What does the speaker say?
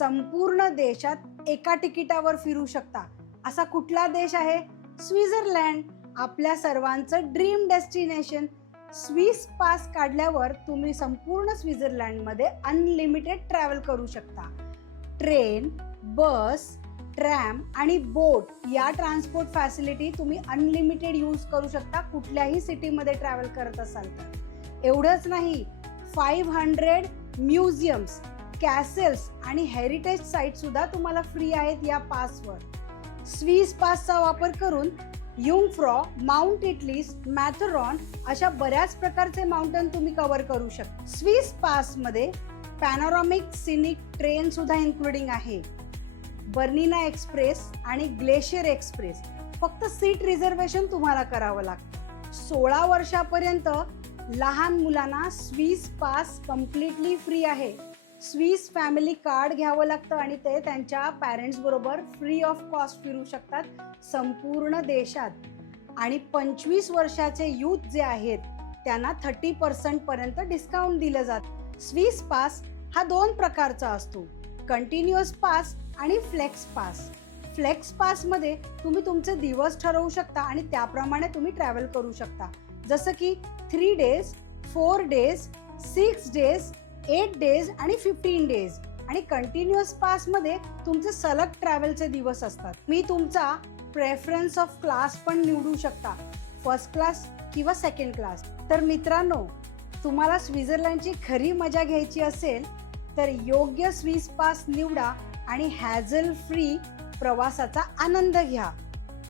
संपूर्ण देशात एका तिकिटावर फिरू शकता. असा कुठला देश आहे? स्वित्झर्लंड. आपल्या सर्वांचं ड्रीम डेस्टिनेशन. स्विस पास काढल्यावर तुम्ही संपूर्ण स्वित्झर्लंडमध्ये अनलिमिटेड ट्रॅव्हल करू शकता. ट्रेन, बस, ट्रॅम आणि बोट या ट्रान्सपोर्ट फॅसिलिटी तुम्ही अनलिमिटेड यूज करू शकता कुठल्याही सिटीमध्ये ट्रॅव्हल करत असाल तर. एवढंच नाही, 500 म्युझियम्स, कॅसेल्स आणि हेरिटेज साईट सुद्धा तुम्हाला फ्री आहेत या पासवर. स्विस पासचा वापर करून युंगफ्रॉ, माउंट इटलिस, मॅथरॉन अशा बऱ्याच प्रकारचे माउंटन तुम्ही कव्हर करू शकता. स्विस पासमध्ये पॅनोरामिक सिनिक ट्रेन सुद्धा इन्क्लुडिंग आहे. बर्निना एक्सप्रेस आणि ग्लेशियर एक्सप्रेस. फक्त सीट रिझर्वेशन तुम्हाला करावं लागतं. 16 वर्षापर्यंत लहान मुलांना स्विस पास कम्प्लिटली फ्री आहे. स्विस फॅमिली कार्ड घ्यावं लागतं आणि ते त्यांच्या पॅरेंट्स बरोबर फ्री ऑफ कॉस्ट फिरू शकतात संपूर्ण देशात. आणि 25 वर्षाचे यूथ जे आहेत त्यांना 30% पर्यंत डिस्काउंट दिलं जातं. स्विस पास हा 2 प्रकारचा असतो, कंटिन्युअस पास आणि फ्लेक्स पास. फ्लेक्स पासमध्ये तुम्ही तुमचे दिवस ठरवू शकता आणि त्याप्रमाणे तुम्ही ट्रॅव्हल करू शकता. जसं की 3 डेज, 4 डेज, 6 डेज, 8 डेज आणि 15 डेज. आणि कंटिन्युअस पासमध्ये तुमचे सलग ट्रॅव्हलचे दिवस असतात. मी तुमचा प्रेफरन्स ऑफ क्लास पण निवडू शकता, फर्स्ट क्लास किंवा सेकंड क्लास. तर मित्रांनो, तुम्हाला स्वित्झर्लंडची खरी मजा घ्यायची असेल तर योग्य स्विस पास निवडा आणि हॅझल फ्री प्रवासाचा आनंद घ्या.